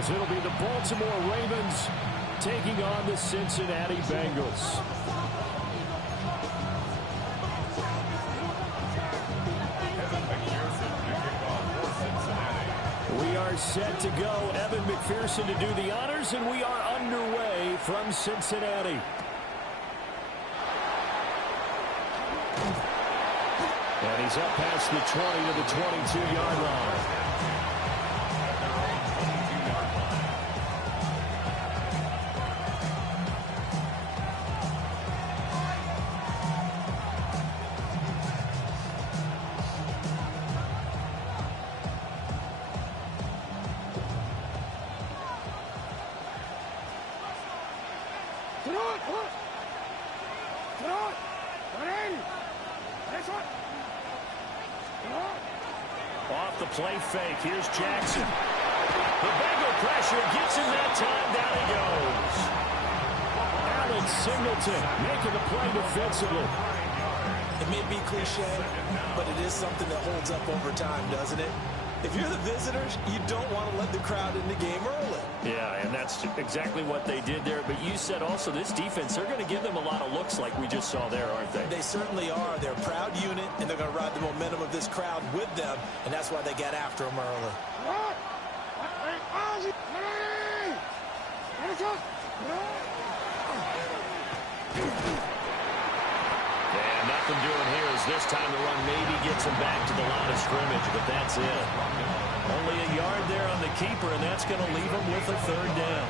as it'll be the Baltimore Ravens taking on the Cincinnati Bengals. We are set to go. Evan McPherson to do the honors, and we are underway from Cincinnati. And he's up past the 20 to the 22-yard line. Off the play fake. Here's Jackson. The Bengal pressure gets him that time. Down he goes. Allen Singleton making the play defensively. It may be cliche, but it is something that holds up over time, doesn't it? If you're the visitors, you don't want to let the crowd in the game early. Yeah, and that's exactly what they did there. But you said also this defense, they're going to give them a lot of looks like we just saw there, aren't they? They certainly are. They're a proud unit, and they're going to ride the momentum of this crowd with them, and that's why they got after them early. And nothing doing here as this time the run maybe gets him back to the line of scrimmage, but that's it. Only a yard there on the keeper, and that's going to leave him with a third down.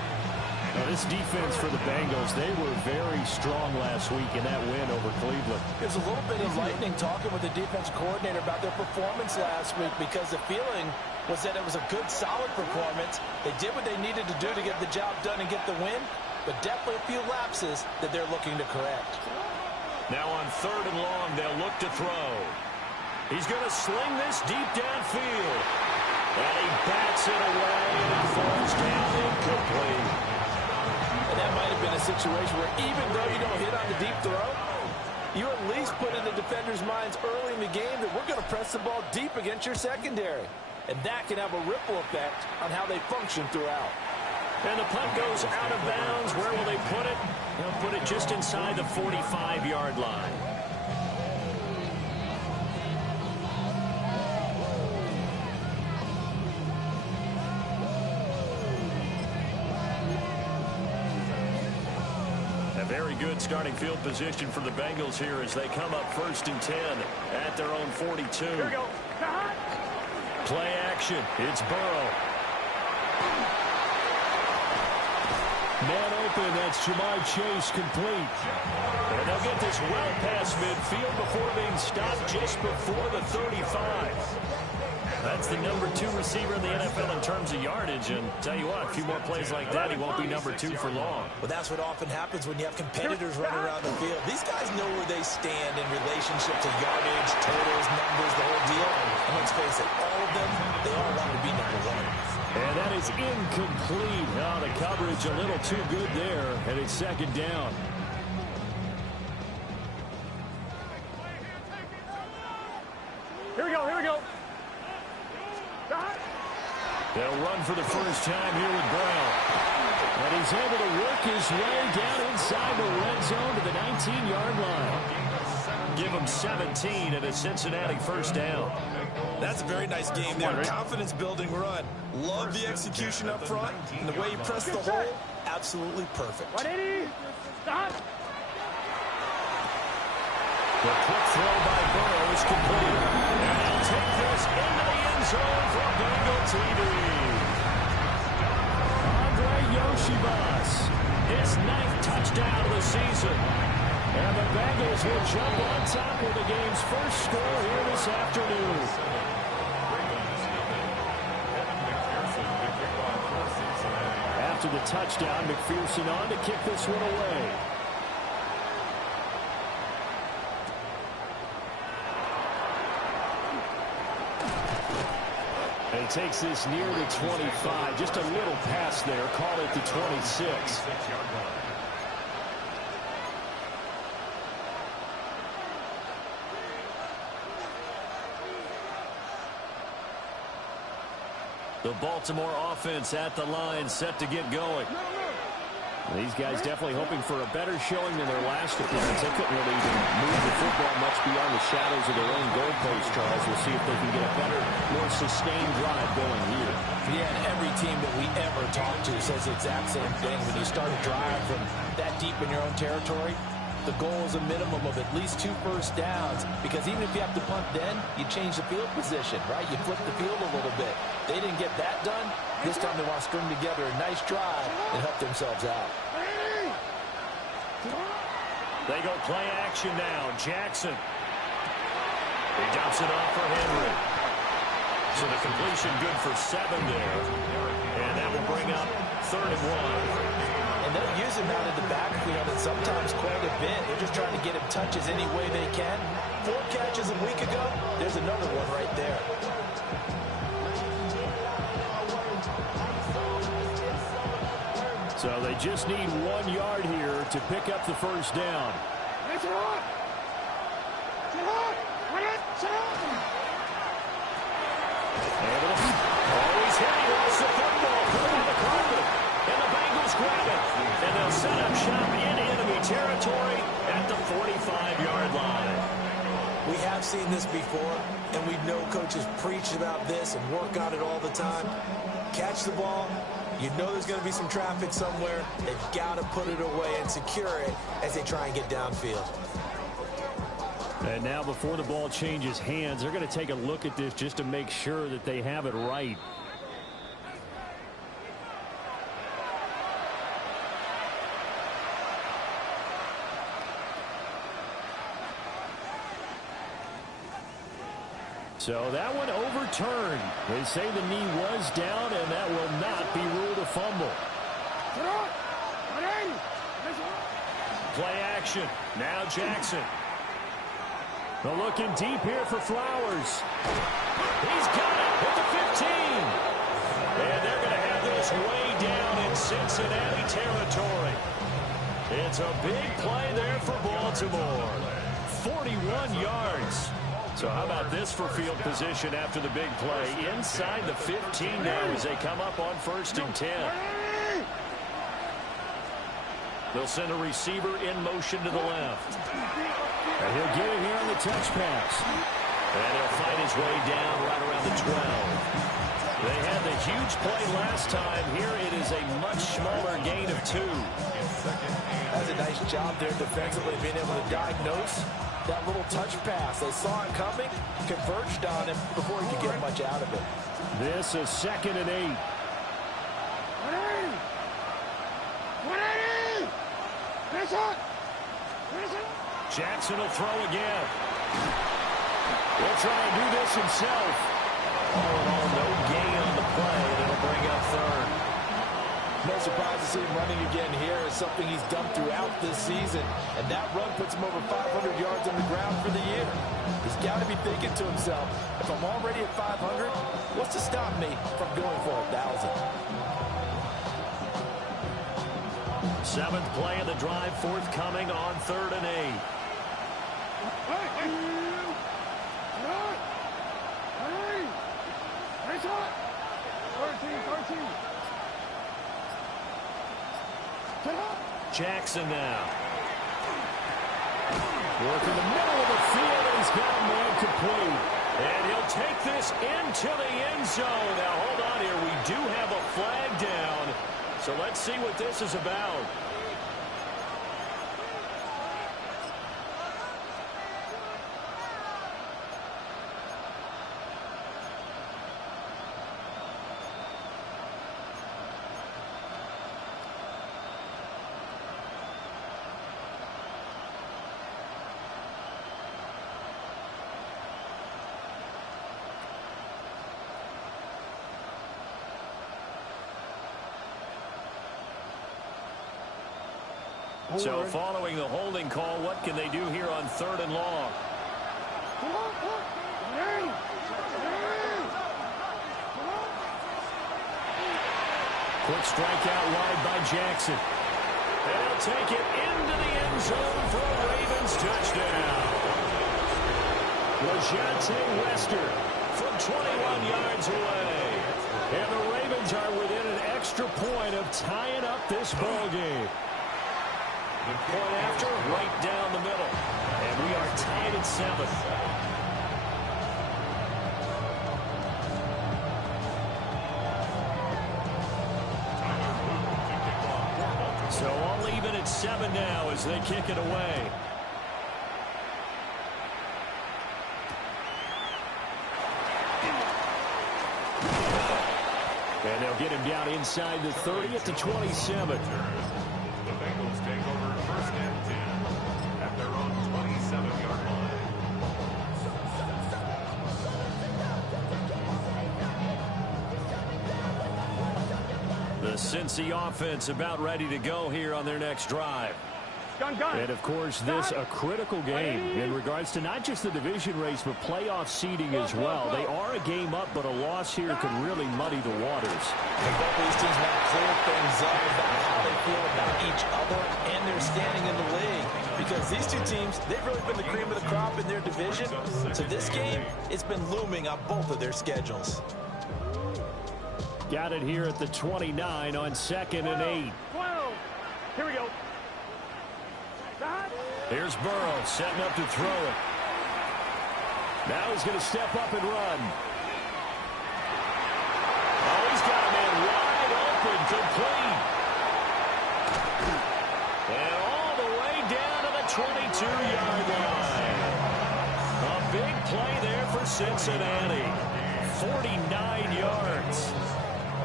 Now, this defense for the Bengals, they were very strong last week in that win over Cleveland. There's a little bit of lightning talking with the defense coordinator about their performance last week because the feeling was that it was a good, solid performance. They did what they needed to do to get the job done and get the win, but definitely a few lapses that they're looking to correct. Now on 3rd and long, they'll look to throw. He's going to sling this deep downfield. And he bats it away, and it falls down incomplete. And that might have been a situation where even though you don't hit on the deep throw, you at least put in the defenders' minds early in the game that we're going to press the ball deep against your secondary. And that can have a ripple effect on how they function throughout. And the punt goes out of bounds. Where will they put it? They'll put it just inside the 45-yard line. A very good starting field position for the Bengals here as they come up 1st and 10 at their own 42. Here we go. Play action. It's Burrow. Man open, that's Jamar Chase complete. And they'll get this well past midfield before being stopped just before the 35. That's the number 2 receiver in the NFL in terms of yardage. And tell you what, a few more plays like that, he won't be number 2 for long. Well, that's what often happens when you have competitors running around the field. These guys know where they stand in relationship to yardage, totals, numbers, the whole deal. And let's face it, all of them, they all want to be number 1. And that is incomplete. Oh, the coverage a little too good there, and it's 2nd down. Here we go, here we go. They'll run for the first time here with Brown. And he's able to work his way down inside the red zone to the 19-yard line. Give him 17 at a Cincinnati first down. That's a very nice game there. Confidence-building run. Love the execution up front. And the way he pressed the hole, absolutely perfect. 180. Stop. The quick throw by Burrow is complete. And he'll take this into the end zone for Bengal TV. Andre Yoshibas, his 9th touchdown of the season. And the Bengals will jump on top with the game's first score here this afternoon. After the touchdown, McPherson on to kick this one away. And he takes this near the 25. Just a little pass there. Call it the 26. The Baltimore offense at the line, set to get going. These guys definitely hoping for a better showing than their last appearance. They couldn't really even move the football much beyond the shadows of their own goalpost, Charles. We'll see if they can get a better, more sustained drive going here. Yeah, and every team that we ever talk to says the exact same thing. When you start a drive from that deep in your own territory, the goal is a minimum of at least 2 first downs, because even if you have to punt then, you change the field position, right? You flip the field a little bit. They didn't get that done. This time they want to string together a nice drive and help themselves out. They go play action now. Jackson. He dumps it off for Henry. So the completion good for 7 there. And that will bring up 3rd and 1. And they'll use him out in the backfield, and sometimes quite a bit. They're just trying to get him touches any way they can. 4 catches a week ago. There's another one right there. So they just need 1 yard here to pick up the first down. Always hitting lost the football, put it on the carpet, and the Bengals grab it. And they'll set up shop in enemy territory at the 45-yard line. We have seen this before, and we know coaches preach about this and work on it all the time. Catch the ball. You know there's going to be some traffic somewhere. They've got to put it away and secure it as they try and get downfield. And now before the ball changes hands, they're going to take a look at this just to make sure that they have it right. So that one overturned. They say the knee was down, and that will not be ruled a fumble. Play action. Now Jackson. They're looking deep here for Flowers. He's got it at the 15. And they're going to have this way down in Cincinnati territory. It's a big play there for Baltimore. 41 yards. So how about this for field position after the big play? Inside the 15 now as they come up on 1st and 10. They'll send a receiver in motion to the left. And he'll get it here on the touch pass. And he'll find his way down right around the 12. They had the huge play last time. Here it is a much smaller gain of 2. That's a nice job there defensively, being able to diagnose that little touch pass. They saw it coming, converged on him before he could get much out of it. This is 2nd and 8. Jackson will throw again. He'll try and do this himself. All in all, no gain on the play, and it'll bring up 3rd. No surprise to see him running again here. It's something he's done throughout this season. And that run puts him over 500 yards on the ground for the year. He's got to be thinking to himself, if I'm already at 500, what's to stop me from going for 1,000? 7th play of the drive, forthcoming on 3rd and 8. Jackson now. Work in the middle of the field, and he's got a man complete. And he'll take this into the end zone. Now, hold on here. We do have a flag down. So let's see what this is about. So following the holding call, what can they do here on 3rd and long? Quick strike out wide by Jackson. And he'll take it into the end zone for a Ravens touchdown. LeJontay Wester from 21 yards away. And the Ravens are within an extra point of tying up this ball game. Point after, right down the middle. And we are tied at 7. So all even at 7 now as they kick it away. And they'll get him down inside the 30 at the 27. The Bengals take over 1st and 10 at their own 27-yard line. The Cincy offense about ready to go here on their next drive. And, of course, this a critical game in regards to not just the division race, but playoff seeding as well. They are a game up, but a loss here could really muddy the waters. And both of these teams want to clear things up about how they feel about each other and their standing in the league. Because these two teams, they've really been the cream of the crop in their division. So this game, it's been looming on both of their schedules. Got it here at the 29 on 2nd and 8. 12. Here we go. Here's Burrow setting up to throw it. Now he's going to step up and run. Oh, he's got a man wide open, complete. And all the way down to the 22-yard line. A big play there for Cincinnati. 49 yards.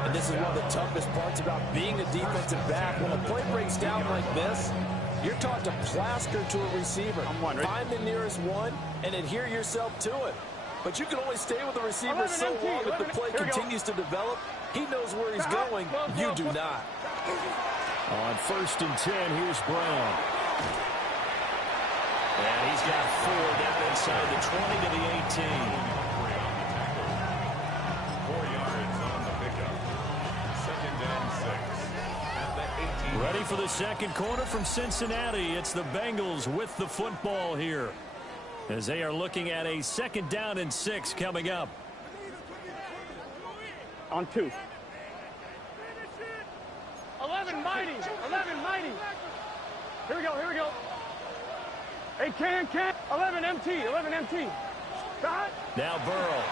And this is one of the toughest parts about being a defensive back. When a play breaks down like this, you're taught to plaster to a receiver. Find the nearest one and adhere yourself to it. But you can only stay with the receiver so long if the play continues to develop. He knows where he's going. You do not. On 1st and 10, here's Brown. And he's got 4 down inside the 20 to the 18. 4 yards on the pickup. 2nd and 6 at the 18. Ready for the second quarter from Cincinnati. It's the Bengals with the football here, as they are looking at a 2nd down and 6 coming up. On 2. 11 mighty. 11 mighty. Here we go. Here we go. Hey, can. 11 MT. 11 MT. Shot. Now Burrow.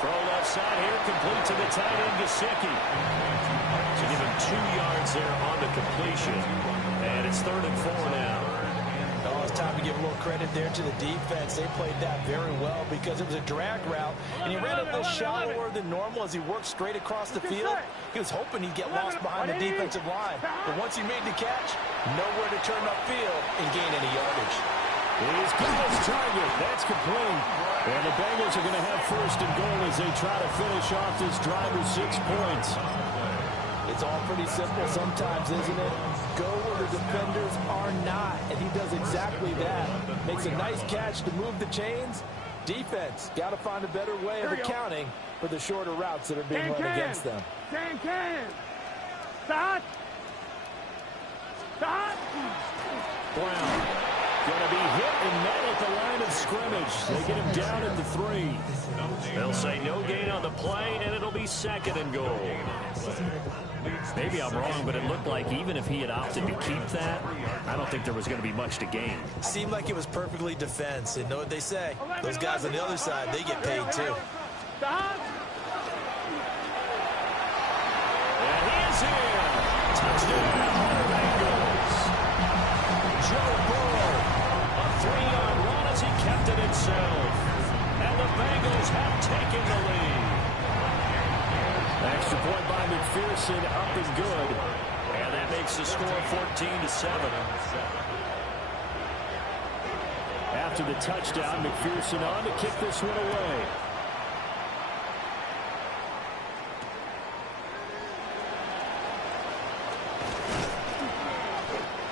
Throw left side here, complete to the tight end, Gesicki. To give him 2 yards there on the completion. And it's 3rd and 4 now. Oh, it's time to give a little credit there to the defense. They played that very well because it was a drag route, and he ran a little shallower than normal as he worked straight across the field. He was hoping he'd get lost behind the defensive line. But once he made the catch, nowhere to turn upfield and gain any yardage. He's got his target. That's complete. And the Bengals are going to have 1st and goal as they try to finish off this drive with 6 points. It's all pretty simple sometimes, isn't it? Go where the defenders are not, and he does exactly that. Makes a nice catch to move the chains. Defense, got to find a better way of accounting for the shorter routes that are being run against them. Can. Stop. Brown going to be hit and met at the line of scrimmage. They get him down at the 3. They'll say no gain on the play, and it'll be 2nd and goal. Maybe I'm wrong, but it looked like even if he had opted to keep that, I don't think there was going to be much to gain. Seemed like it was perfectly defense. And know what they say? Those guys on the other side, they get paid too. Stop. And he is here. Touchdown, Bengals. Joe Burrow, a 3-yard run as he kept it himself. And the Bengals have taken the lead. Extra point by McPherson, up and good. And that makes the score 14-7. After the touchdown, McPherson on to kick this one away.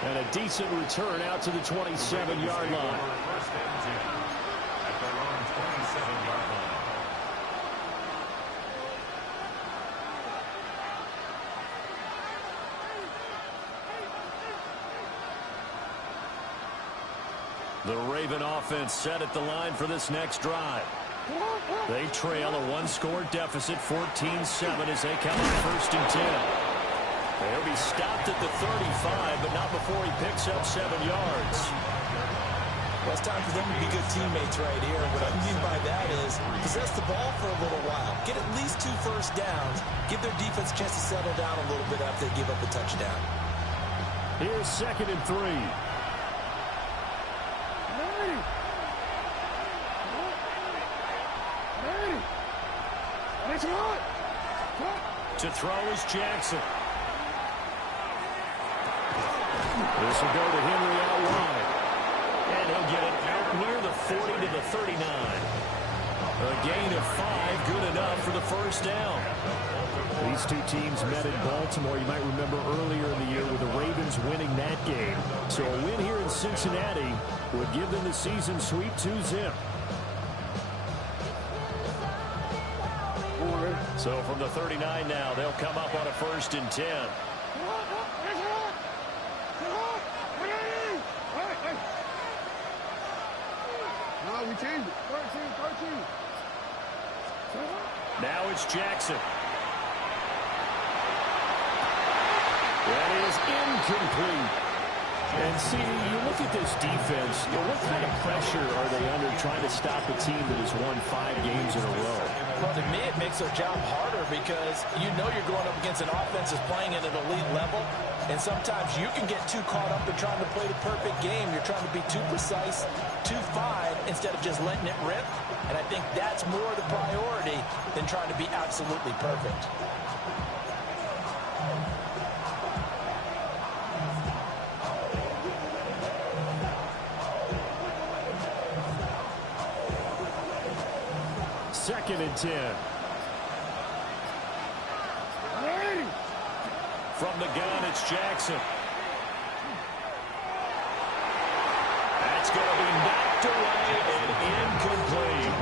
And a decent return out to the 27-yard line. 1st and 10 at their own 27-yard line. The Raven offense set at the line for this next drive. They trail a one-score deficit, 14-7, as they come up 1st and 10. They'll be stopped at the 35, but not before he picks up 7 yards. Well, it's time for them to be good teammates right here. What I mean by that is possess the ball for a little while. Get at least 2 first downs. Give their defense a chance to settle down a little bit after they give up a touchdown. Here's 2nd and 3. To throw is Jackson. This will go to Henry out wide. And he'll get it out near the 40 to the 39. A gain of 5, good enough for the first down. These two teams met in Baltimore. You might remember earlier in the year with the Ravens winning that game. So a win here in Cincinnati would give them the season sweep 2-zip. So from the 39 now, they'll come up on a 1st and 10. We changed it. 13. Now it's Jackson. That is incomplete. And see, you look at this defense, what kind of pressure are they under trying to stop a team that has won 5 games in a row? Well, to me, it makes their job harder because you know you're going up against an offense that's playing at an elite level, and sometimes you can get too caught up in trying to play the perfect game. You're trying to be too precise, too fine, instead of just letting it rip, and I think that's more the priority than trying to be absolutely perfect. Second and 10. From the gun, it's Jackson. That's going to be knocked away and incomplete.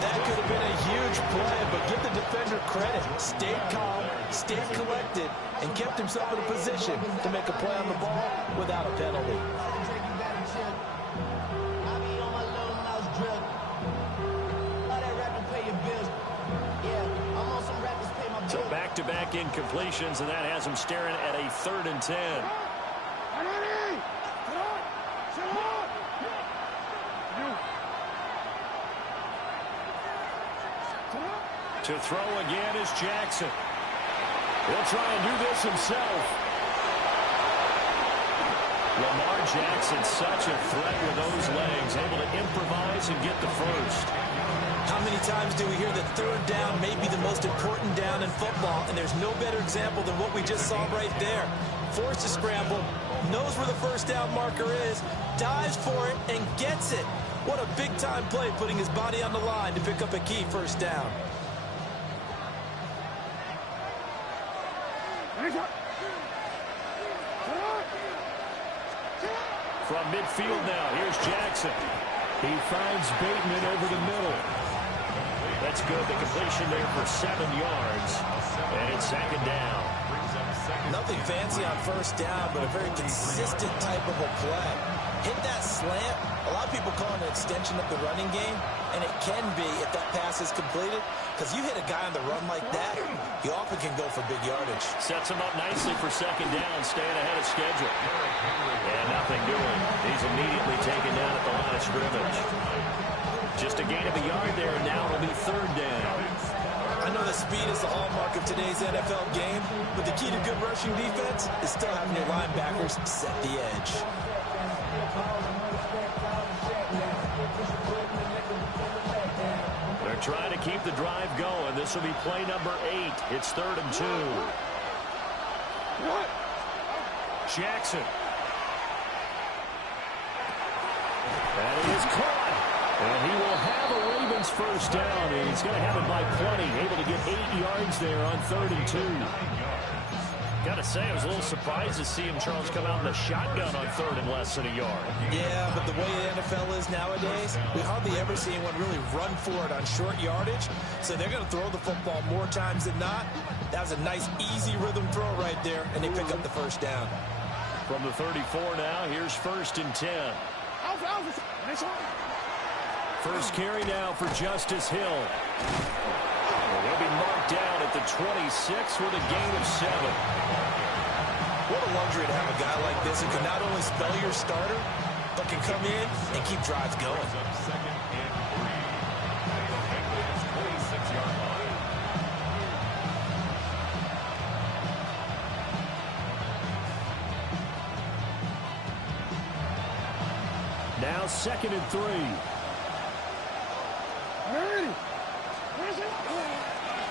That could have been a huge play, but give the defender credit. Stayed calm, stayed collected, and kept himself in a position to make a play on the ball without a penalty. So back-to-back incompletions, and that has him staring at a 3rd and 10. To throw again is Jackson. He'll try and do this himself. Lamar Jackson, such a threat with those legs, able to improvise and get the first. How many times do we hear that 3rd down may be the most important down in football, and there's no better example than what we just saw right there. Forced to scramble, knows where the first down marker is, dives for it, and gets it. What a big-time play, putting his body on the line to pick up a key first down. From midfield now, here's Jackson. He finds Bateman over the middle. That's good. The completion there for 7 yards. And it's 2nd down. Nothing fancy on first down, but a very consistent type of a play. Hit that slant. A lot of people call it an extension of the running game, and it can be if that pass is completed, because you hit a guy on the run like that, he often can go for big yardage. Sets him up nicely for 2nd down, staying ahead of schedule. And nothing doing. He's immediately taken down at the line of scrimmage. Just a gain of a yard there, and now it'll be 3rd down. I know that speed is the hallmark of today's NFL game, but the key to good rushing defense is still having your linebackers set the edge. They're trying to keep the drive going. This will be play number 8. It's 3rd and 2. Jackson. That is caught. And he will have a Ravens first down, and he's going to have it by 20. Able to get 8 yards there on 3rd and 2. Got to say, I was a little surprised to see him, Charles, come out in the shotgun on 3rd and less than a yard. Yeah, but the way the NFL is nowadays, we hardly ever see anyone really run for it on short yardage. So they're going to throw the football more times than not. That was a nice, easy rhythm throw right there, and they pick up the first down. From the 34 now, here's 1st and 10. First carry now for Justice Hill. Well, they'll be marked down at the 26 with a gain of 7. What a luxury to have a guy like this who can not only spell your starter, but can come in and keep drives going. Second and 3. At the Bengals 26-yard line. Now 2nd and 3.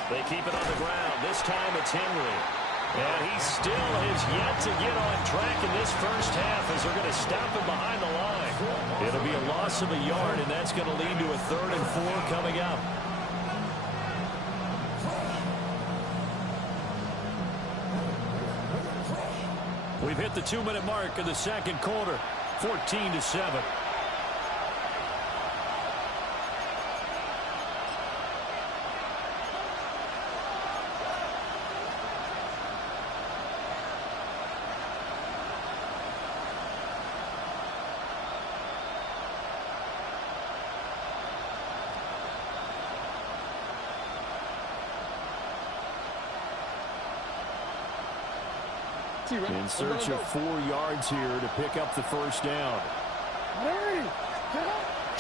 They keep it on the ground. This time it's Henry. And he still has yet to get on track in this first half as they're going to stop him behind the line. It'll be a loss of a yard, and that's going to lead to a 3rd and 4 coming up. We've hit the 2-minute mark of the second quarter, 14-7. In search of 4 yards here to pick up the first down.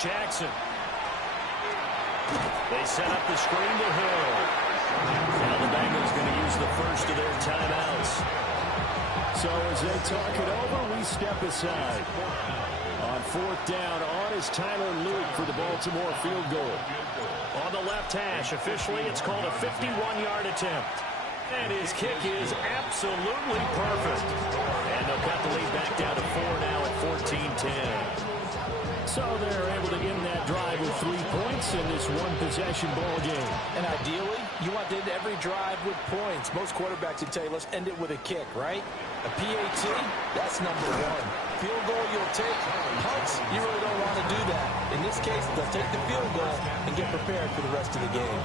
Jackson. They set up the screen to Hill. Now the Bengals going to use the first of their timeouts. So as they talk it over, we step aside. On 4th down, on is Tyler Luke for the Baltimore field goal. On the left hash, officially it's called a 51-yard attempt. And his kick is absolutely perfect. And they'll cut the lead back down to 4 now at 14-10. So they're able to end that drive with 3 points in this one-possession ball game. And ideally, you want to end every drive with points. Most quarterbacks would tell you, let's end it with a kick, right? A PAT, that's number 1. Field goal you'll take. Punts, you really don't want to do that. In this case, they'll take the field goal and get prepared for the rest of the game.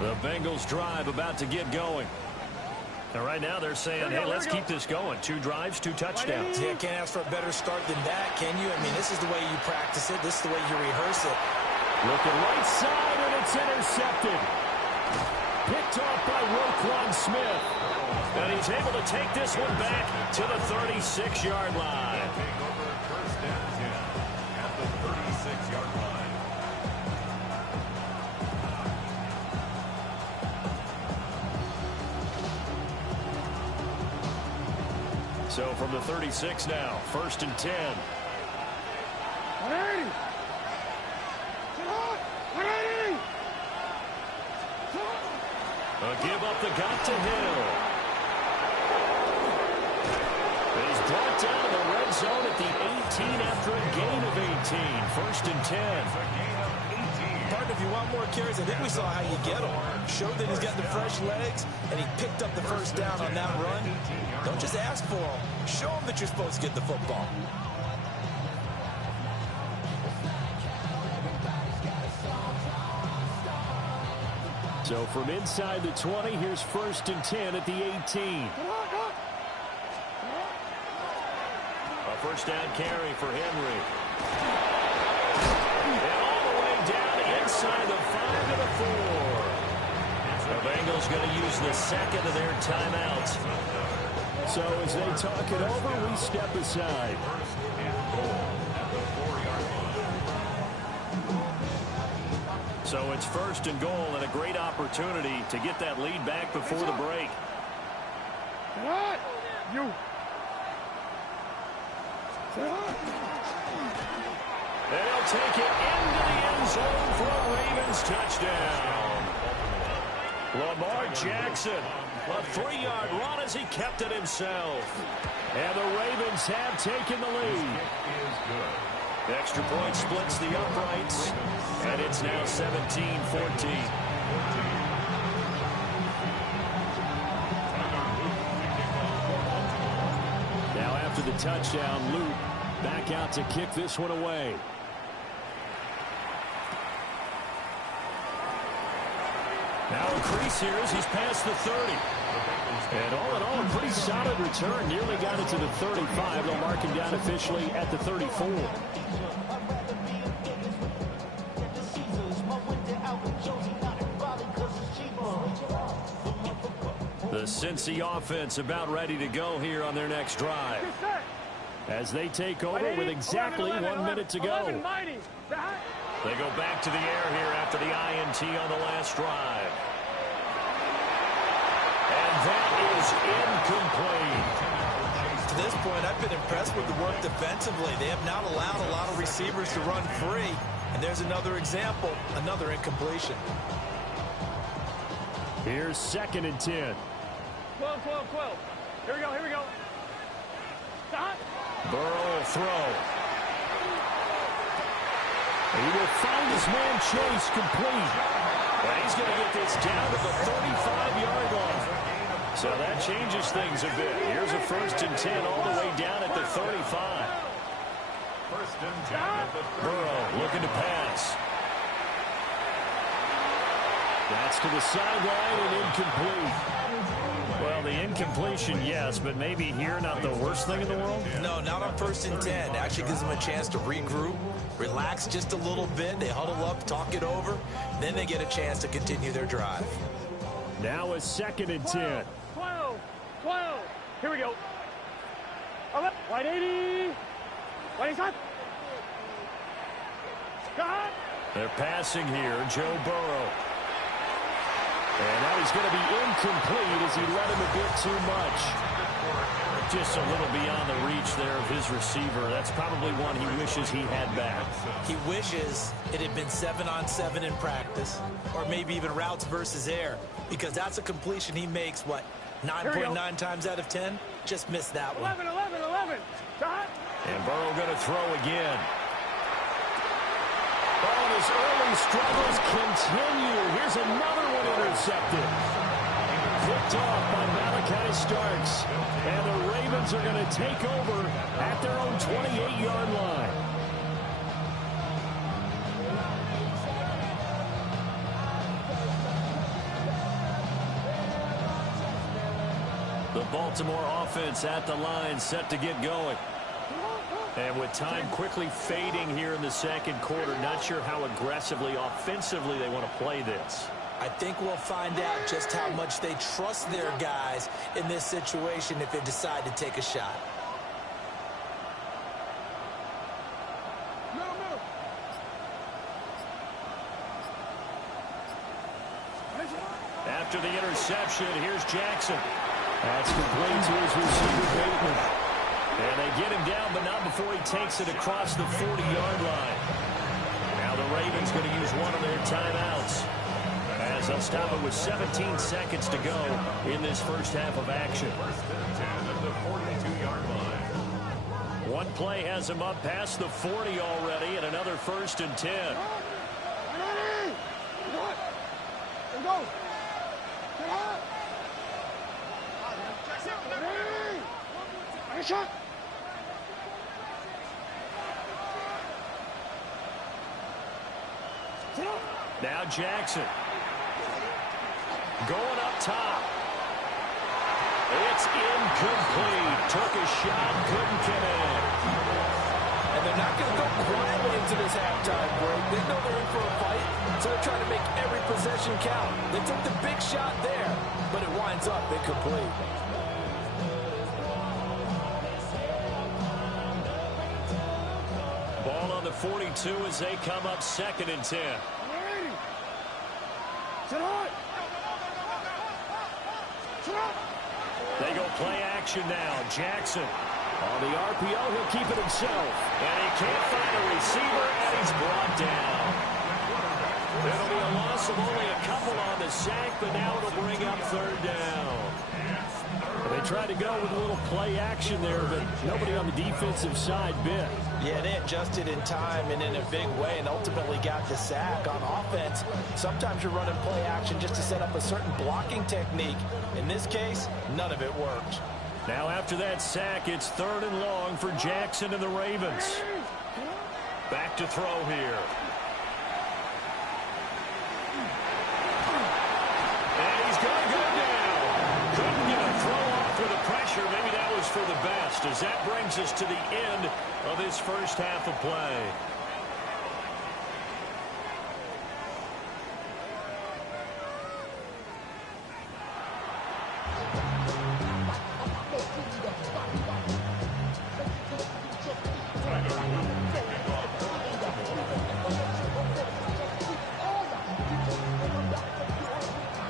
The Bengals drive about to get going. And right now they're saying, hey, let's keep this going. 2 drives, 2 touchdowns. Yeah, can't ask for a better start than that, can you? I mean, this is the way you practice it. This is the way you rehearse it. Looking right side, and it's intercepted. Picked off by Roquan Smith. And he's able to take this one back to the 36-yard line. Take over first and 10 at the 36-yard line. So from the 36 now, 1st and 10. 180. 180. A give up the got to Hill. He's brought down in the red zone at the 18 after a gain of 18. 1st and 10. Partner, if you want more carries, I think we saw how you get him. Showed that he's got the fresh legs, and he picked up the first down on that run. Don't just ask for him. Show him that you're supposed to get the football. So from inside the 20, here's 1st and 10 at the 18. A first down carry for Henry. And all the way down inside the 5 to the 4. The Bengals going to use the 2nd of their timeouts. So as they talk it over, we step aside. So it's 1st and goal and a great opportunity to get that lead back before the break. What? You. They'll take it into the end zone for a Ravens touchdown. Lamar Jackson, a 3-yard run as he kept it himself. And the Ravens have taken the lead. Extra point splits the uprights, and it's now 17-14. Now after the touchdown, Luke back out to kick this one away. Now a crease here as he's past the 30. And all in all, a pretty solid return. Nearly got it to the 35. They'll mark him down officially at the 34. The Cincy offense about ready to go here on their next drive, as they take over with exactly 1 minute to go. They go back to the air here after the INT on the last drive. And that is incomplete. To this point, I've been impressed with the work defensively. They have not allowed a lot of receivers to run free. And there's another example, another incompletion. Here's 2nd and 10. 12, 12, 12. Here we go, here we go. Stop. Burrow will throw. He will find his man Chase complete. And he's going to get this down to the 35-yard line. So that changes things a bit. Here's a 1st and 10 all the way down at the 35. 1st and 10 at the 30. Burrow looking to pass. That's to the sideline and incomplete. Well, the incompletion, yes, but maybe here not the worst thing in the world? No, not on 1st and 10. Actually gives them a chance to regroup, relax just a little bit. They huddle up, talk it over. Then they get a chance to continue their drive. Now a 2nd and 10. 12, 12. Here we go. White 80. White shot. Scott. They're passing here, Joe Burrow. And now he's going to be incomplete as he led him a bit too much. Just a little beyond the reach there of his receiver. That's probably one he wishes he had back. He wishes it had been 7-on-7 in practice, or maybe even routes versus air, because that's a completion he makes, what, 9.9 times out of 10? Just missed that one. 11, 11, 11. Shot. And Burrow going to throw again. Oh, and his early struggles continue. Here's another one intercepted. Picked off by Malachi Starks. And the Ravens are going to take over at their own 28-yard line. The Baltimore offense at the line, set to get going. And with time quickly fading here in the 2nd quarter, not sure how aggressively, offensively they want to play this. I think we'll find out just how much they trust their guys in this situation if they decide to take a shot. After the interception, here's Jackson. That's complete to his receiver, Bateman. And they get him down, but not before he takes it across the 40-yard line. Now the Ravens going to use one of their timeouts, as they'll stop it with 17 seconds to go in this first half of action. 1st and 10 at the 42-yard line. One play has him up past the 40 already, and another 1st and 10. Here we go. Shot. Now Jackson. Going up top. It's incomplete. Took a shot, couldn't connect. And they're not going to go quietly into this halftime break. They know they're in for a fight, so they're trying to make every possession count. They took the big shot there, but it winds up incomplete. Ball on the 42 as they come up 2nd and 10. They go play action now. Jackson on the RPO. He'll keep it himself. And he can't find a receiver, and he's brought down. It'll be a loss of only a couple on the sack, but now it'll bring up 3rd down. They tried to go with a little play action there, but nobody on the defensive side bit. Yeah, they adjusted in time and in a big way and ultimately got the sack. On offense, sometimes you're running play action just to set up a certain blocking technique. In this case, none of it worked. Now after that sack, it's 3rd and long for Jackson and the Ravens. Back to throw here. first, as that brings us to the end of this first half of play.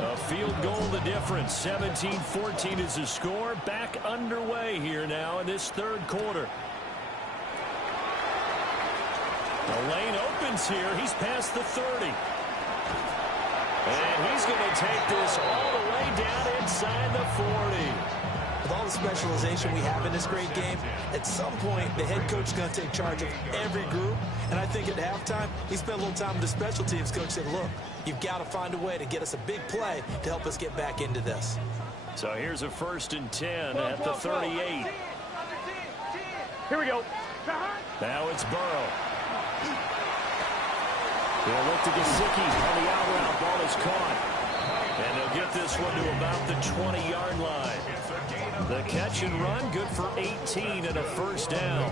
A field goal the difference. 17-14 is the score. Back underway here now in this third quarter. The lane opens here. He's past the 30. And he's going to take this all the way down inside the 40. With all the specialization we have in this great game, at some point, the head coach is going to take charge of every group. And I think at halftime, he spent a little time with the special teams coach, said, look, you've got to find a way to get us a big play to help us get back into this. So here's a 1st and 10 at the 38. Here we go. Now it's Burrow. They'll look to Gesicki on the out route. Ball is caught. And they'll get this one to about the 20-yard line. The catch and run, good for 18 and a first down.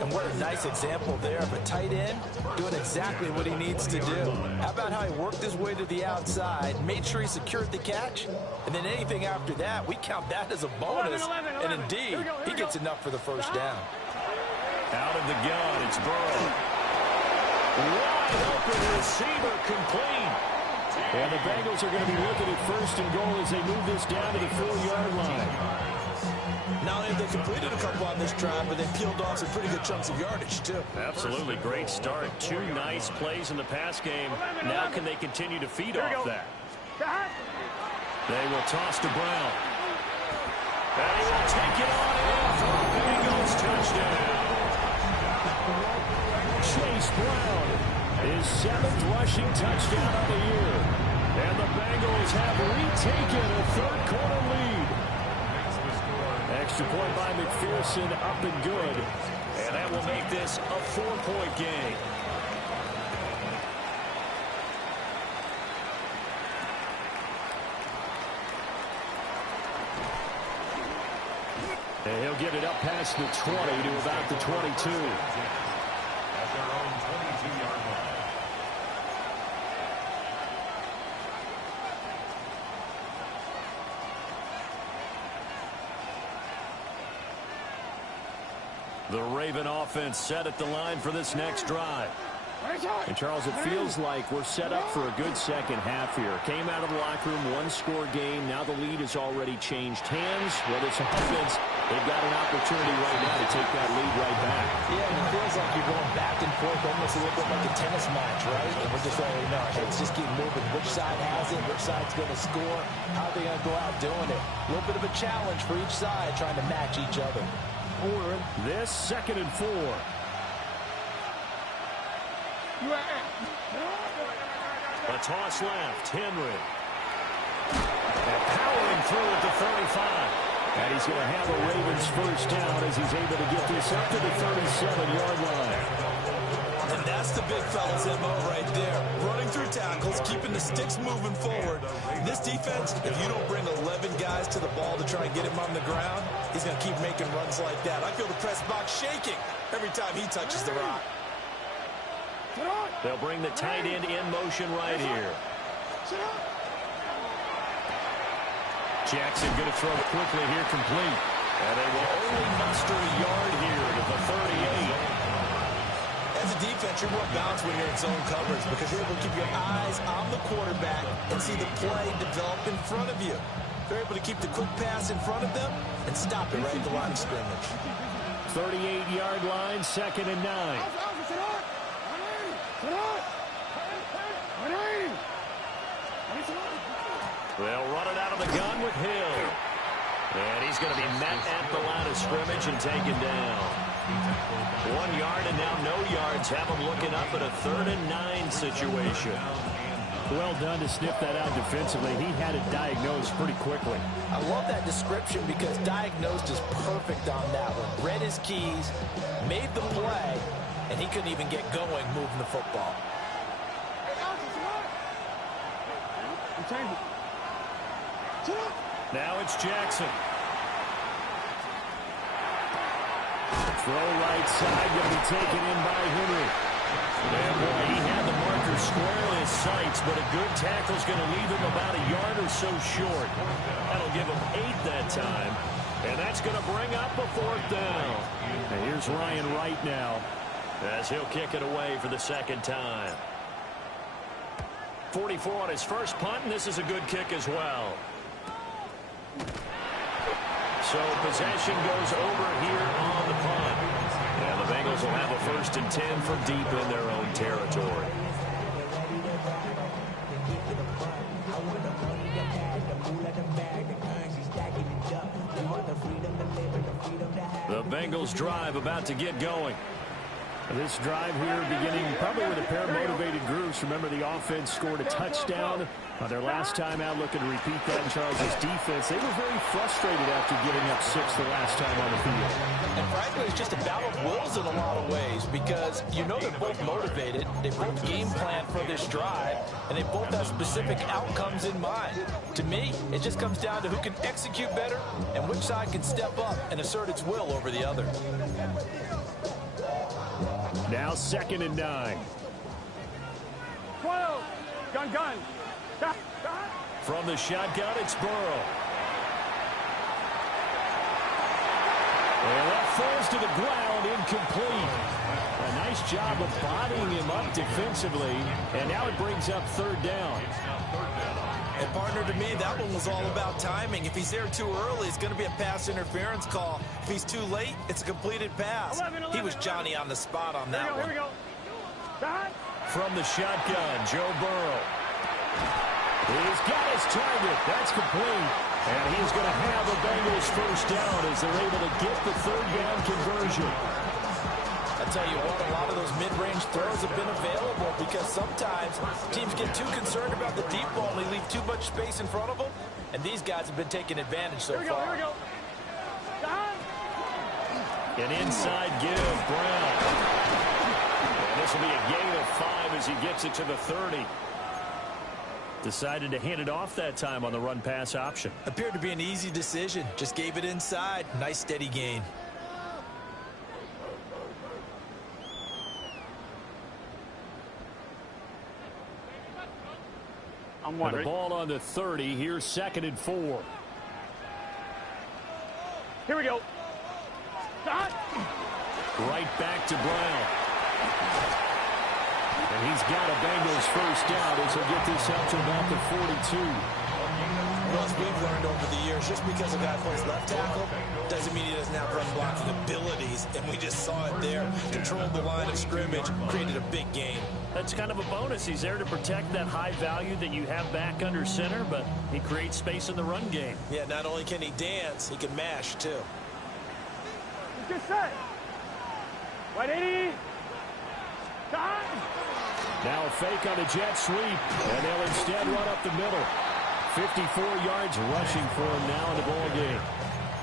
And what a nice example there of a tight end doing exactly what he needs to do. How about how he worked his way to the outside, made sure he secured the catch, and then anything after that, we count that as a bonus. 11. And indeed, he gets enough for the first down. Out of the gun, it's Burrow. Wide open receiver, complete. And the Bengals are going to be looking at 1st and goal as they move this down to the 4-yard line. Not only have they completed a couple on this drive, but they peeled off some pretty good chunks of yardage, too. Absolutely great start. 2 nice plays in the pass game. Now can they continue to feed off that? They will toss to Brown. And he will take it on in for a Bengals touchdown. Chase Brown, his 7th rushing touchdown of the year. And the Bengals have retaken a third-quarter lead. Extra point by McPherson, up and good. And that will make this a 4-point game. And he'll get it up past the 20 to about the 22. At their own 22-yard line. The Raven offense set at the line for this next drive. And, Charles, it feels like we're set up for a good second half here. Came out of the locker room, one-score game. Now the lead has already changed hands. Whether it's offense, they've got an opportunity right now to take that lead right back. Yeah, and it feels like you're going back and forth almost a little bit like a tennis match, right? And we're just already know our heads just keep moving. Which side has it? Which side's going to score? How are they going to go out doing it? A little bit of a challenge for each side trying to match each other. This 2nd and 4. A toss left. Henry. And powering through at the 35. And he's going to have a Ravens first down as he's able to get this up to the 37-yard line. And that's the big fella's MO right there. Running through tackles, keeping the sticks moving forward. This defense, if you don't bring 11 guys to the ball to try and get him on the ground, he's going to keep making runs like that. I feel the press box shaking every time he touches the rock. They'll bring the tight end in motion right here. Jackson going to throw quickly here, complete. And they will only muster a yard here to the 38. As a defense, you're more balanced when you're in zone coverage because you're able to keep your eyes on the quarterback and see the play develop in front of you. They're able to keep the quick pass in front of them and stop it right at the line of scrimmage. 38-yard line, 2nd and 9. They'll run it out of the gun with Hill. And he's going to be met at the line of scrimmage and taken down. 1 yard and now no yards. Have him looking up at a 3rd and 9 situation. Well done to sniff that out defensively. He had it diagnosed pretty quickly. I love that description because diagnosed is perfect on that one. Read his keys, made the play, and he couldn't even get going moving the football. Now it's Jackson. Throw right side, going to be taken in by Henry. And boy, he had the marker square in his sights, but a good tackle's going to leave him about a yard or so short. That'll give him 8 that time. And that's going to bring up a 4th down. And here's Ryan Wright now, as he'll kick it away for the 2nd time. 44 on his first punt, and this is a good kick as well. So possession goes over here on the punt. And the Bengals will have a 1st and 10 from deep in their own territory. The Bengals drive about to get going. This drive here beginning probably with a pair of motivated groups. Remember, the offense scored a touchdown on their last time out, looking to repeat that in Charles' defense. They were very frustrated after giving up 6 the last time on the field. And frankly, it's just a battle of wills in a lot of ways, because you know they're both motivated, they both game plan for this drive, and they both have specific outcomes in mind. To me, it just comes down to who can execute better and which side can step up and assert its will over the other. Now 2nd and 9. 12. Gun. Stop. From the shotgun, it's Burrow. And that falls to the ground, incomplete. A nice job of bodying him up defensively, and now it brings up 3rd down. And partner, to me, that one was all about timing. If he's there too early, it's going to be a pass interference call. If he's too late, it's a completed pass. 11, He was Johnny on the spot on that one. Here we go. Stop. From the shotgun, Joe Burrow. He's got his target. That's complete. And he's going to have the Bengals 1st down as they're able to get the 3rd down conversion. I tell you what, a lot of those mid-range throws have been available because sometimes teams get too concerned about the deep ball and they leave too much space in front of them, and these guys have been taking advantage so far. Here we go. Stop. An inside give, Brown. And this will be a gain of 5 as he gets it to the 30. Decided to hand it off that time on the run-pass option. Appeared to be an easy decision. Just gave it inside. Nice steady gain. I'm The wondering. ball on the 30. Here's 2nd and 4. Here we go. Stop. Right back to Brown. And he's got a Bengals 1st down as he'll get this up to about the 42. Well, as we've learned over the years, just because a guy plays left tackle doesn't mean he doesn't have run blocking abilities. And we just saw it there. Controlled the line of scrimmage, created a big gain. That's kind of a bonus. He's there to protect that high value that you have back under center, but he creates space in the run game. Yeah, not only can he dance, he can mash, too. Get set. Right 80. Stop. Now a fake on a jet sweep, and they'll instead run up the middle. 54 yards rushing for him now in the ball game.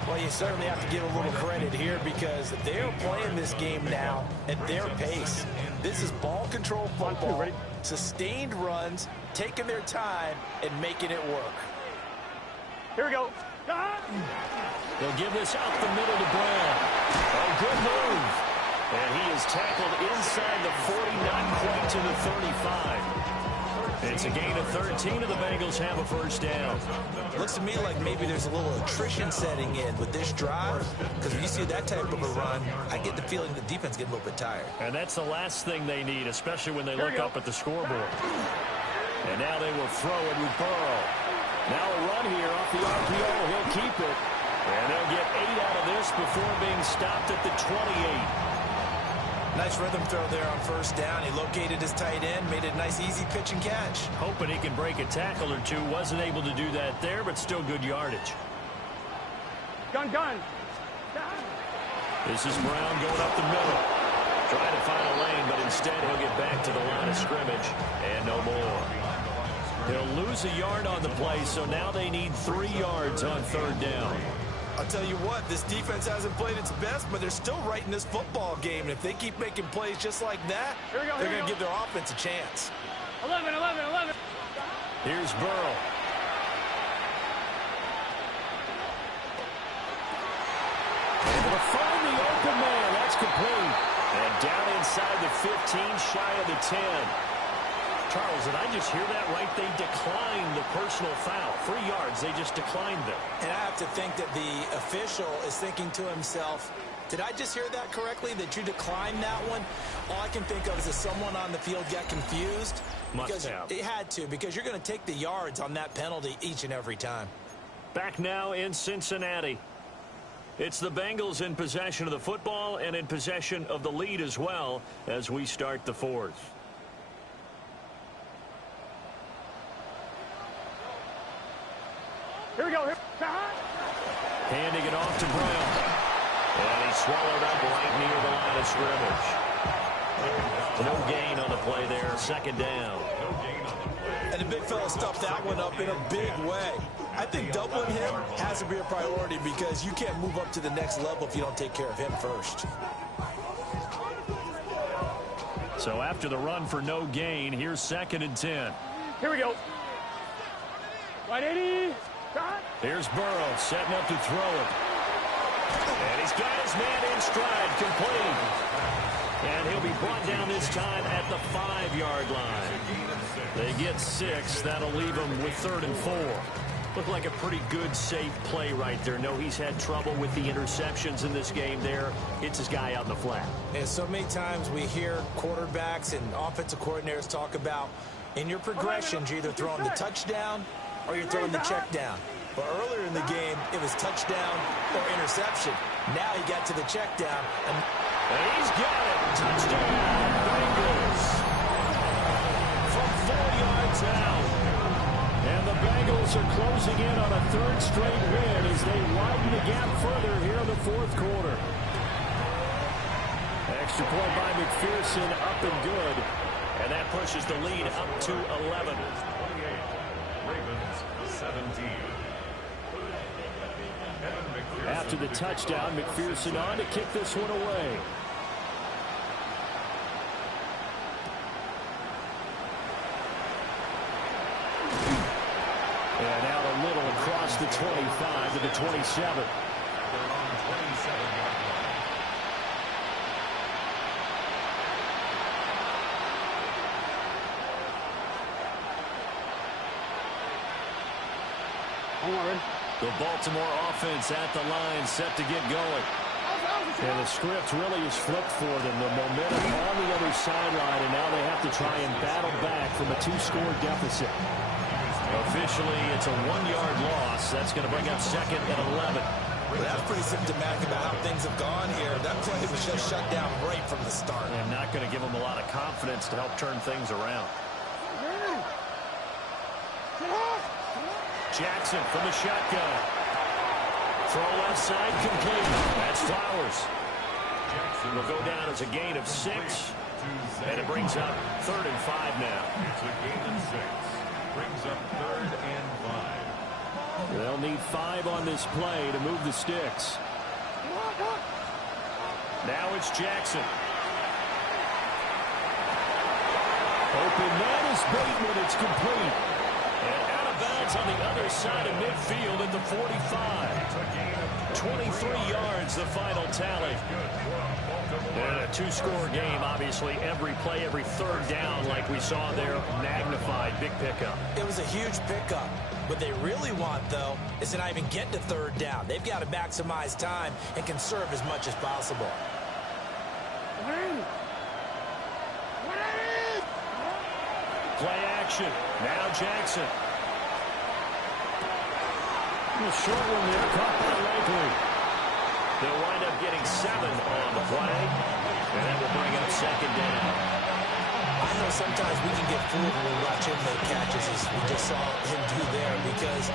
Well, you certainly have to give a little credit here because they're playing this game now at their pace. This is ball control football, sustained runs, taking their time, and making it work. Here we go. Stop. They'll give this up the middle to Brown. Oh, good move. And he is tackled inside the 40, not quite to the 35. It's a gain of 13, and the Bengals have a 1st down. Looks to me like maybe there's a little attrition setting in with this drive, because when you see that type of a run, I get the feeling the defense gets a little bit tired. And that's the last thing they need, especially when they look up at the scoreboard. And now they will throw it with Burrow. Now a run here off the RPO. He'll keep it. And they'll get 8 out of this before being stopped at the 28. Nice rhythm throw there on 1st down. He located his tight end, made it a nice easy pitch and catch. Hoping he can break a tackle or two. Wasn't able to do that there, but still good yardage. Gun. This is Brown going up the middle. Trying to find a lane, but instead he'll get back to the line of scrimmage. And no more. He'll lose a yard on the play, so now they need 3 yards on 3rd down. I'll tell you what, this defense hasn't played its best, but they're still right in this football game. And if they keep making plays just like that, they're going to give their offense a chance. 11. Here's Burrow. Able to find the open man. That's inside the 15, shy of the 10. Charles, did I just hear that right? They declined the personal foul. 3 yards, they just declined them. And I have to think that the official is thinking to himself, did I just hear that correctly, that you declined that one? All I can think of is that someone on the field got confused. Must have. It had to, because you're going to take the yards on that penalty each and every time. Back now in Cincinnati. It's the Bengals in possession of the football and in possession of the lead as well as we start the fourth. Here we go. Handing it off to Brown. And he's swallowed up right near the line of scrimmage. No gain on the play there. Second down. And the big fella stuffed that one up in a big way. I think doubling him has to be a priority because you can't move up to the next level if you don't take care of him first. So after the run for no gain, here's 2nd and 10. Here we go. 180. Here's Burrow setting up to throw it. And he's got his man in stride, complete. And he'll be brought down this time at the 5-yard line. They get 6. That'll leave them with 3rd and 4. Looked like a pretty good, safe play right there. No, he's had trouble with the interceptions in this game there. Hits his guy out in the flat. And so many times we hear quarterbacks and offensive coordinators talk about in your progressions, you're either throwing the touchdown or you're throwing the check down. But earlier in the game, it was touchdown or interception. Now he got to the check down. And he's got it. Touchdown, Bengals. From 4 yards out. And the Bengals are closing in on a 3rd straight win as they widen the gap further here in the 4th quarter. Extra point by McPherson, up and good. And that pushes the lead up to 11. Ravens 17. After the touchdown, McPherson on to kick this one away. And out a little across the 25 to the 27. They're on 27-yard line. The Baltimore offense at the line, set to get going. And the script really is flipped for them. The momentum on the other sideline, and now they have to try and battle back from a 2-score deficit. Officially, it's a 1-yard loss. That's going to bring up 2nd and 11. Well, that's pretty symptomatic about how things have gone here. That play was just shut down right from the start. And not going to give them a lot of confidence to help turn things around. Jackson from the shotgun. Throw left side complete. That's Flowers. Jackson will go down as a gain of 6. And it brings up 3rd and 5 now. It's a gain of 6. Brings up 3rd and 5. They'll need 5 on this play to move the sticks. Now it's Jackson. Open man is Bateman. It's complete. And out of bounds on the other side of midfield at the 45. 23 yards, the final tally. And a 2-score game, obviously. Every play, every 3rd down, like we saw there, magnified. Big pickup. It was a huge pickup. What they really want, though, is to not even get to 3rd down. They've got to maximize time and conserve as much as possible. Play action. Now Jackson. A short one there, caught by Lakely. They'll wind up getting 7 on the play. And that will bring up 2nd down. I know sometimes we can get fooled when we watch him make catches, as we just saw him do there, because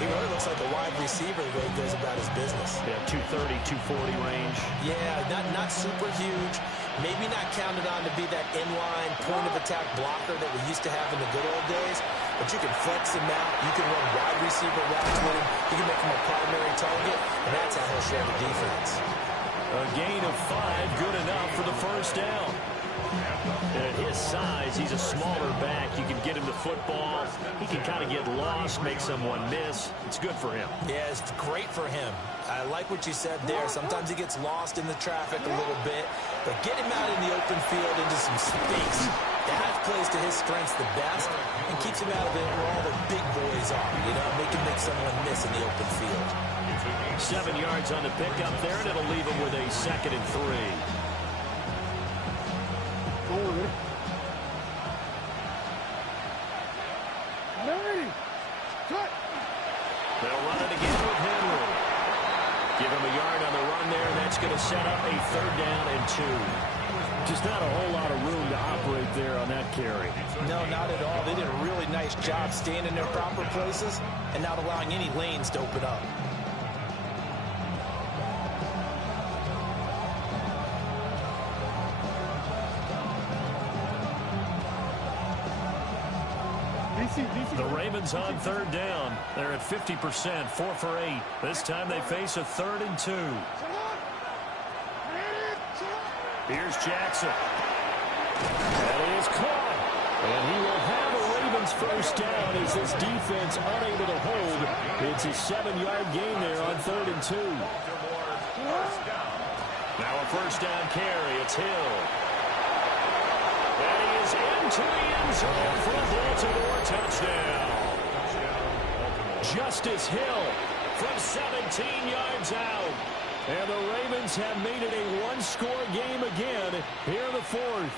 he really looks like a wide receiver the way he goes about his business. Yeah, 230, 240 range. Yeah, not super huge. Maybe not counted on to be that inline point-of-attack blocker that we used to have in the good old days, but you can flex him out. You can run wide receiver routes with him. You can make him a primary target, and that's how he'll show the defense. A gain of 5, good enough for the 1st down. At his size, he's a smaller back. You can get him the football. He can kind of get lost, make someone miss. It's good for him. Yeah, it's great for him. I like what you said there. Sometimes he gets lost in the traffic a little bit, but get him out in the open field into some space. That plays to his strengths the best and keeps him out of it where all the big boys are. You know, make him make someone miss in the open field. 7 yards on the pickup there, and it'll leave him with a 2nd and 3. They'll run it again with Henry. Give him a yard on the run there, and that's going to set up a 3rd down and 2. Just not a whole lot of room to operate there on that carry. No, not at all. They did a really nice job staying in their proper places and not allowing any lanes to open up. The Ravens on 3rd down. They're at 50%, 4 for 8. This time they face a 3rd and 2. Here's Jackson. That is caught. And he will have a Ravens 1st down as this defense unable to hold. It's a 7-yard gain there on 3rd and 2. Now a 1st down carry. It's Hill. And he is into the end zone for a Baltimore touchdown. Justice Hill from 17 yards out. And the Ravens have made it a 1-score game again here in the 4th.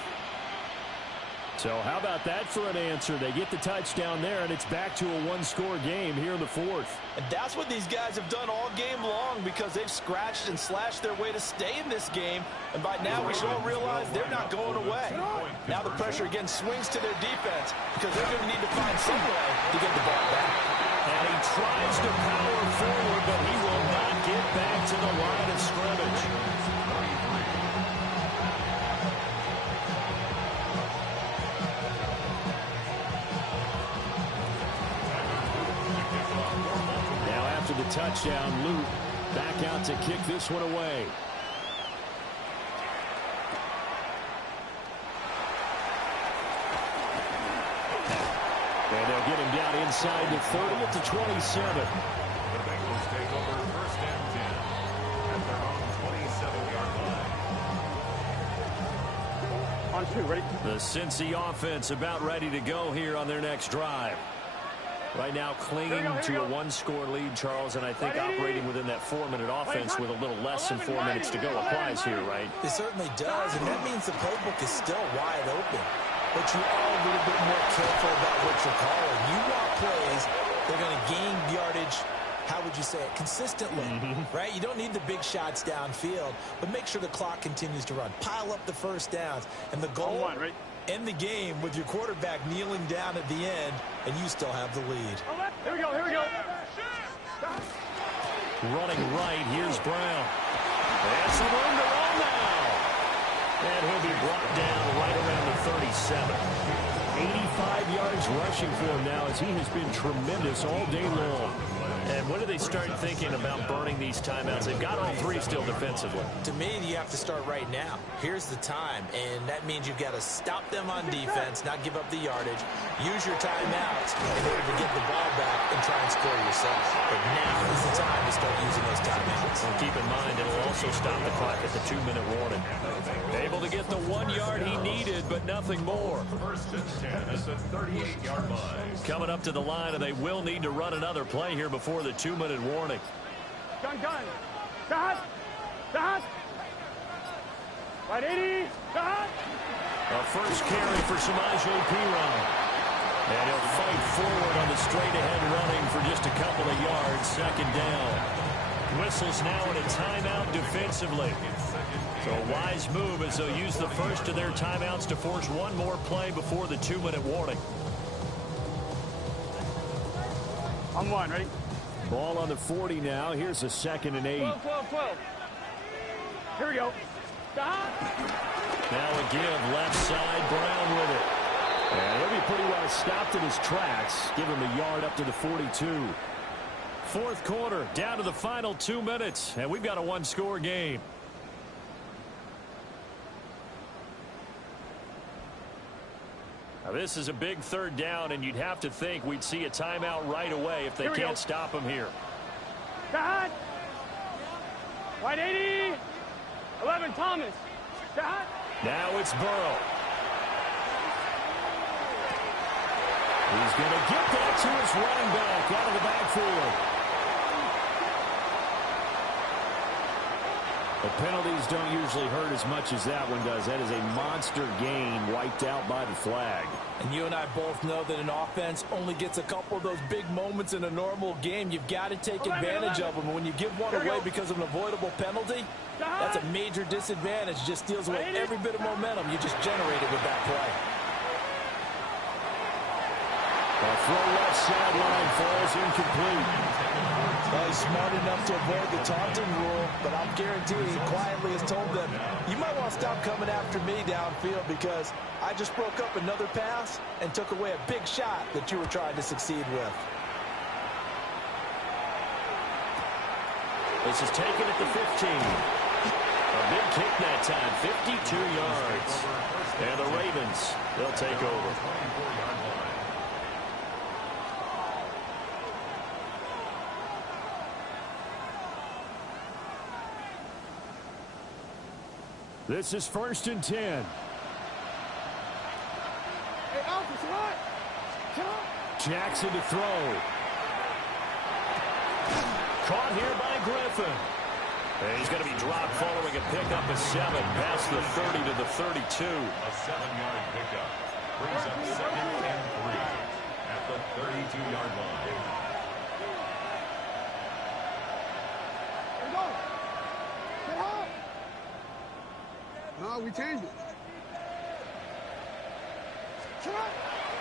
So how about that for an answer? They get the touchdown there, and it's back to a 1-score game here in the 4th. And that's what these guys have done all game long because they've scratched and slashed their way to stay in this game. And by now we should all realize they're not going away. Now the pressure again swings to their defense because they're going to need to find some way to get the ball back. And he tries to power forward, but he will not get back to the line of scrimmage. Now after the touchdown, Luke back out to kick this one away. And they'll get him down inside the 30 at the 27. The Bengals take over 1st and 10 at their own 27-yard line. On 2, ready? The Cincy offense about ready to go here on their next drive. Right now clinging to a 1-score lead, Charles, and I think operating within that 4-minute offense with a little less than 4 minutes to go applies here, right? It certainly does, and that means the playbook is still wide open. But you are a little bit more careful about what you're calling. You want plays, they're going to gain yardage, how would you say it, consistently, right? You don't need the big shots downfield, but make sure the clock continues to run. Pile up the 1st downs, and the goal, end the game with your quarterback kneeling down at the end, and you still have the lead. Here we go, here we go. Running right, here's Brown. There's some room to run now. And he'll be brought down right around the 37. 85 yards rushing for him now as he has been tremendous all day long. And when do they start thinking about burning these timeouts? They've got all 3 still defensively. To me, you have to start right now. Here's the time, and that means you've got to stop them on defense, not give up the yardage. Use your timeouts in order to get the ball back and try and score yourself. But now is the time to start using those timeouts. And keep in mind, it'll also stop the clock at the 2-minute warning. Able to get the 1 yard he needed, but nothing more. 1st and 10 at the 38-yard line. Coming up to the line, and they will need to run another play here before the 2-minute warning. Gun. Stop. Right, 80. Stop. A first carry for Samaje Perine. And he'll fight forward on the straight-ahead running for just a couple of yards. 2nd down. Whistles now in a timeout defensively. So a wise move as they'll use the first of their timeouts to force one more play before the 2-minute warning. On 1, ready? Ball on the 40 now. Here's a 2nd and 8. 12. Here we go. Stop. Now a give, left side, Brown with it. And he'll be pretty well stopped in his tracks. Give him a yard up to the 42. 4th quarter, down to the final 2 minutes, and we've got a 1-score game. Now, this is a big third down, and you'd have to think we'd see a timeout right away if they can't stop him here. Got White 80. 11 Thomas. Got Now it's Burrow. He's going to get that to his running back out of the backfield. The penalties don't usually hurt as much as that one does. That is a monster gain wiped out by the flag. And you and I both know that an offense only gets a couple of those big moments in a normal game. You've got to take advantage of them. And when you give one away because of an avoidable penalty, that's a major disadvantage. Just steals away every bit of momentum you just generated with that play. A throw left sideline falls incomplete. Well, he's smart enough to avoid the taunting rule, but I'm guaranteeing he quietly has told them, you might want to stop coming after me downfield because I just broke up another pass and took away a big shot that you were trying to succeed with. This is taken at the 15. A big kick that time, 52 yards. And the Ravens, they'll take over. This is 1st and 10. Hey, Alpha, what? Jackson to throw. Caught here by Griffin. And he's going to be dropped following a pickup of 7 past the 30 to the 32. A 7-yard pickup brings up 2nd and 3 at the 32-yard line. Here we go. Get up. No, we changed it.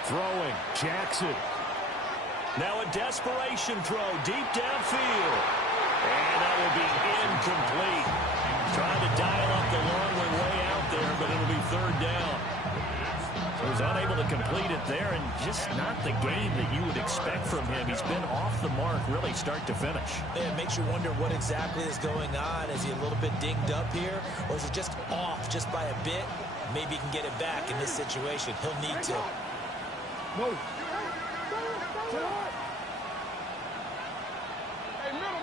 Throwing, Jackson. Now a desperation throw deep downfield. And that will be incomplete. Trying to dial up the long way out there, but it'll be 3rd down. So he's unable to complete it there, and just not the game that you would expect from him. He's been off the mark really start to finish. It makes you wonder what exactly is going on. Is he a little bit dinged up here, or is it just off just by a bit? Maybe he can get it back in this situation. He'll need to. Move. Hey, middle.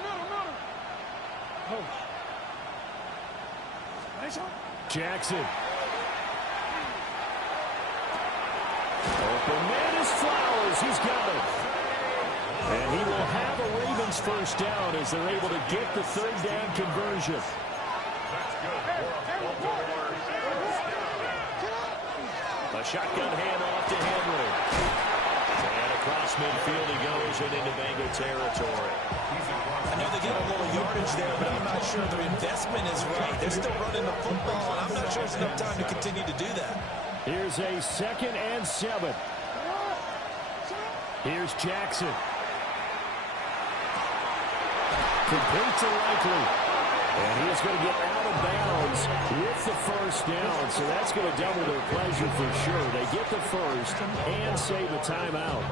Coach. Nice shot. Jackson. Open man is Flowers. He's got it. And he will have a Ravens 1st down as they're able to get the 3rd down conversion. That's good. A shotgun handoff to Henry. And across midfield he goes and into Bengal territory. I know they get a little yardage there, but I'm not sure their investment is right. They're still running the football, and I'm not sure it's enough time to continue to do that. Here's a 2nd and 7. Here's Jackson. Complete to Likely. And he's going to get out of bounds with the 1st down. So that's going to double their pleasure for sure. They get the 1st and save a timeout.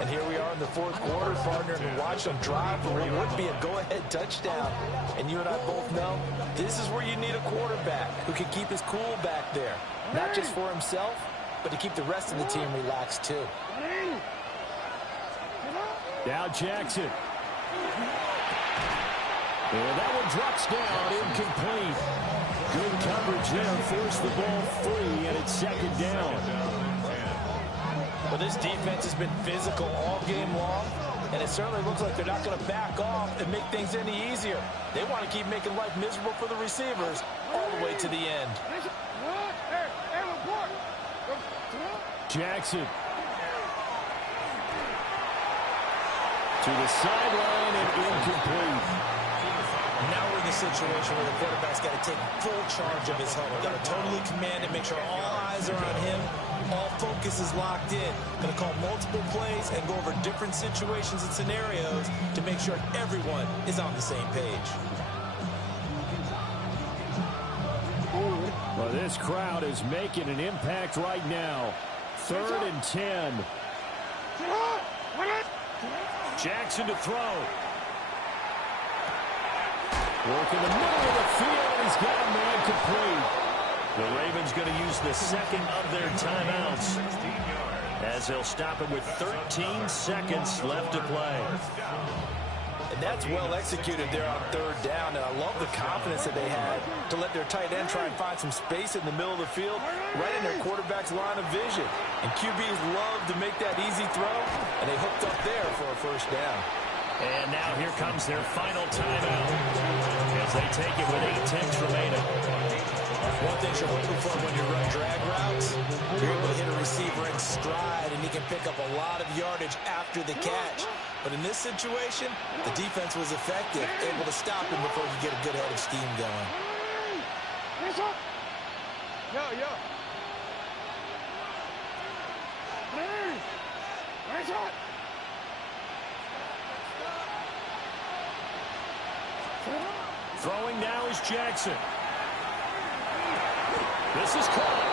And here we are in the 4th quarter, partner, and watch them drive for what would be a go-ahead touchdown. And you and I both know this is where you need a quarterback who can keep his cool back there. Not just for himself, but to keep the rest of the team relaxed too. Now Jackson. And that one drops down, incomplete. Good coverage there, forced the ball free, and it's 2nd down. Well, this defense has been physical all game long, and it certainly looks like they're not going to back off and make things any easier. They want to keep making life miserable for the receivers all the way to the end. Jackson. To the sideline and incomplete. Now we're in the situation where the quarterback's got to take full charge of his huddle. Got to totally command it, make sure all eyes are on him. All focus is locked in. Going to call multiple plays and go over different situations and scenarios to make sure everyone is on the same page. Well, this crowd is making an impact right now. 3rd and 10. Jackson to throw. Work in the middle of the field. He's got a man complete. The Ravens going to use the second of their timeouts as they'll stop it with 13 seconds left to play. And that's well executed there on third down. And I love the confidence that they had to let their tight end try and find some space in the middle of the field, right in their quarterback's line of vision. And QBs love to make that easy throw, and they hooked up there for a first down. And now here comes their final timeout as they take it with 8 ticks remaining. One thing you're looking for when you run drag routes, you're able to hit a receiver in stride, and he can pick up a lot of yardage after the catch. But in this situation, the defense was effective, able to stop him before he could get a good head of steam going. Yo. Throwing now is Jackson. This is caught.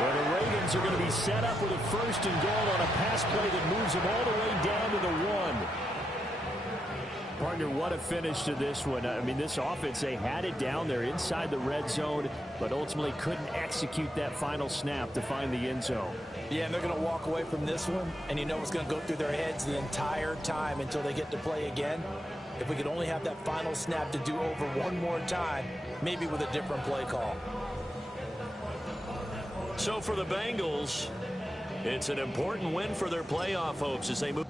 Well, the Ravens are going to be set up with a first and goal on a pass play that moves them all the way down to the 1. Partner, what a finish to this one. I mean, this offense, they had it down there inside the red zone, but ultimately couldn't execute that final snap to find the end zone. Yeah, and they're going to walk away from this one, and you know what's going to go through their heads the entire time until they get to play again. If we could only have that final snap to do over one more time, maybe with a different play call. So for the Bengals, it's an important win for their playoff hopes as they move